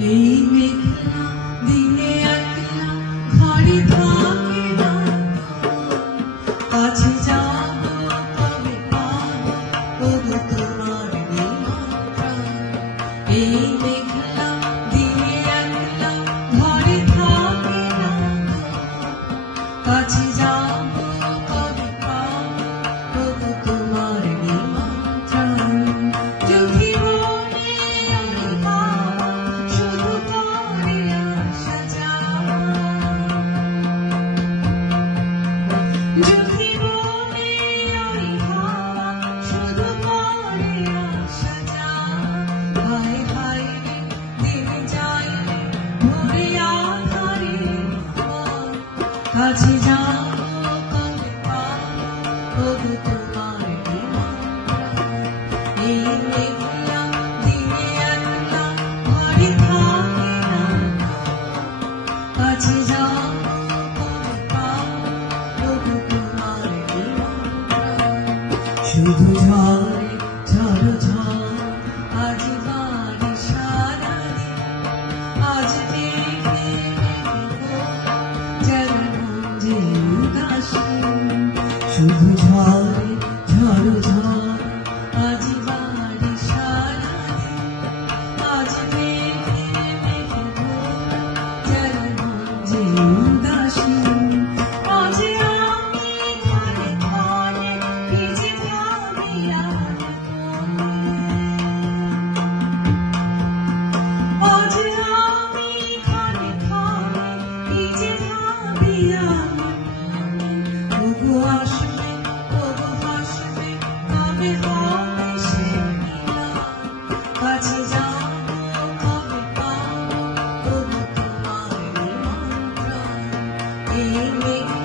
এই মেঘলা দিনে একলা ঘরে থাকি না, কাছে যাব কবে পাবো ওগো তোমার নিমন্ত্রণ। এই মেঘলা দিনে একলা ঘরে থাকি না, কাছে যাব কবে পাবো ওগো তোমার নিমন্ত্রণ। চোখে মনে আমি ভাবা শুধু করে আসা যাওয়া, চোখে মনে আমি ভাবা শুধু করে আসা যাওয়া। হায় হায় রে দিন যায় ভোরে আঁধারে আমার, কাছে যাব কবে পাবো ওগো তোমার নিমন্ত্রণ। এই মেঘলা দিনে একলা ঘরে থাকি না, কাছে যাব কবে পাবো ওগো তোমার নিমন্ত্রণ। শুধু ঝড়ে ঝড় ঝড় আজ বাড়ি সারাদিন, আজ দেখে যেন মন যে উদাসীন। শুধু ঝড়ে ঝড় ঝড় আজ বাড়ি সারাদিন, আজ দেখে যেন মন যে উদাসীন। আজ আমি ক্ষণে ক্ষণে ভিজে ভাবি আর আজ আমি ক্ষণে ক্ষণে ভিজে ভাবি আর ওগো আসবে ওগো হাসবে কবে হবে সে মিলন। কাছে যাব কবে পাবো ওগো তোমার নিমন্ত্রণ। এই মেঘলা